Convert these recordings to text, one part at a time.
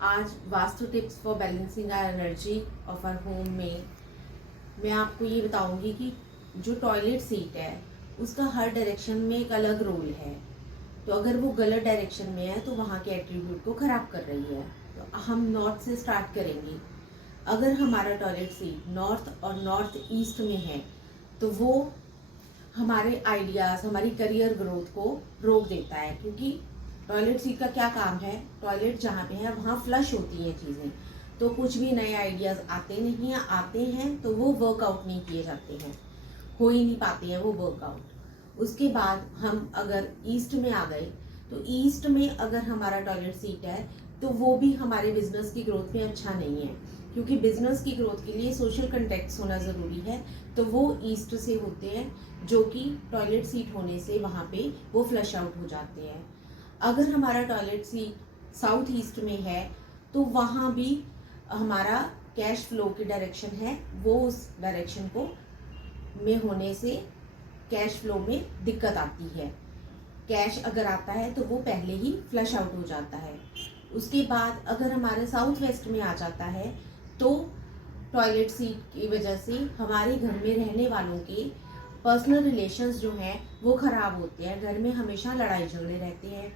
आज vastu tips for balancing our energy of our home में मैं आपको ये बताऊंगी कि जो टॉयलेट सीट है उसका हर डायरेक्शन में एक अलग रोल है। तो अगर वो गलत डायरेक्शन में है तो वहाँ के एट्रीब्यूट को ख़राब कर रही है। तो हम नॉर्थ से स्टार्ट करेंगे। अगर हमारा टॉयलेट सीट नॉर्थ और नॉर्थ ईस्ट में है तो वो हमारे आइडियाज़, हमारी करियर ग्रोथ को रोक देता है, क्योंकि टॉयलेट सीट का क्या काम है, टॉयलेट जहाँ पे है वहाँ फ्लश होती हैं चीज़ें, तो कुछ भी नए आइडियाज़ आते नहीं हैं, आते हैं तो वो वर्कआउट नहीं किए जाते हैं, हो ही नहीं पाते हैं वो वर्कआउट। उसके बाद हम अगर ईस्ट में आ गए तो ईस्ट में अगर हमारा टॉयलेट सीट है तो वो भी हमारे बिजनेस की ग्रोथ में अच्छा नहीं है, क्योंकि बिजनेस की ग्रोथ के लिए सोशल कंटेक्ट्स होना ज़रूरी है। तो वो ईस्ट से होते हैं, जो कि टॉयलेट सीट होने से वहाँ पे वो फ्लश आउट हो जाते हैं। अगर हमारा टॉयलेट सीट साउथ ईस्ट में है तो वहाँ भी हमारा कैश फ्लो की डायरेक्शन है, वो उस डायरेक्शन को में होने से कैश फ्लो में दिक्कत आती है। कैश अगर आता है तो वो पहले ही फ्लश आउट हो जाता है। उसके बाद अगर हमारे साउथ वेस्ट में आ जाता है तो टॉयलेट सीट की वजह से हमारे घर में रहने वालों के पर्सनल रिलेशंस जो हैं वो खराब होते हैं, घर में हमेशा लड़ाई झगड़े रहते हैं।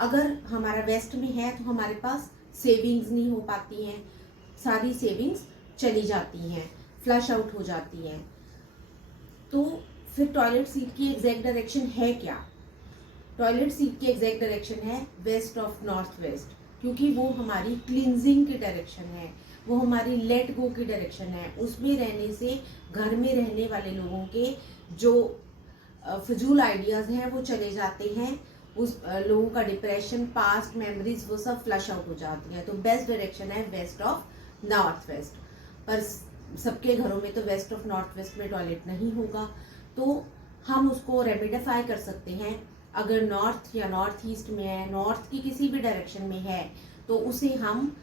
अगर हमारा वेस्ट में है तो हमारे पास सेविंग्स नहीं हो पाती हैं, सारी सेविंग्स चली जाती हैं, फ्लश आउट हो जाती हैं। तो फिर टॉयलेट सीट की एग्जैक्ट डायरेक्शन है क्या? टॉयलेट सीट की एग्जैक्ट डायरेक्शन है वेस्ट ऑफ नॉर्थ वेस्ट, क्योंकि वो हमारी क्लींजिंग की डायरेक्शन है, वो हमारी लेट गो की डायरेक्शन है। उसमें रहने से घर में रहने वाले लोगों के जो फजूल आइडियाज़ हैं वो चले जाते हैं, उस लोगों का डिप्रेशन, पास्ट मेमोरीज वो सब फ्लश आउट हो जाती हैं। तो बेस्ट डायरेक्शन है वेस्ट ऑफ नॉर्थ वेस्ट, पर सबके घरों में तो वेस्ट ऑफ नॉर्थ वेस्ट में टॉयलेट नहीं होगा, तो हम उसको रेमिडिफाई कर सकते हैं। अगर नॉर्थ या नॉर्थ ईस्ट में है, नॉर्थ की किसी भी डायरेक्शन में है, तो उसे हम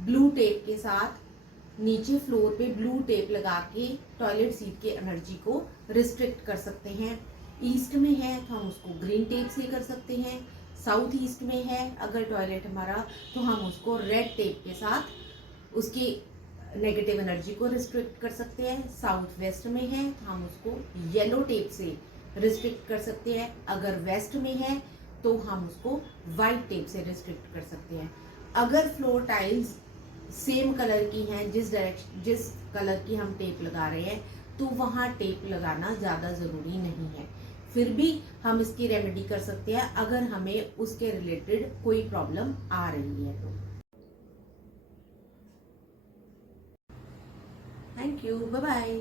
ब्लू टेप के साथ नीचे फ्लोर पे ब्लू टेप लगा के टॉयलेट सीट के एनर्जी को रिस्ट्रिक्ट कर सकते हैं। ईस्ट में है तो हम उसको ग्रीन टेप से कर सकते हैं। साउथ ईस्ट में है अगर टॉयलेट हमारा, तो हम उसको रेड टेप के साथ उसकी नेगेटिव एनर्जी को रिस्ट्रिक्ट कर सकते हैं। साउथ वेस्ट में है तो हम उसको येलो टेप से रिस्ट्रिक्ट कर सकते हैं। अगर वेस्ट में है तो हम उसको वाइट टेप से रिस्ट्रिक्ट कर सकते हैं। अगर फ्लोर टाइल्स सेम कलर की हैं, जिस कलर की हम टेप लगा रहे हैं, तो वहाँ टेप लगाना ज़्यादा ज़रूरी नहीं है। फिर भी हम इसकी रेमेडी कर सकते हैं अगर हमें उसके रिलेटेड कोई प्रॉब्लम आ रही है तो। Thank you, bye bye.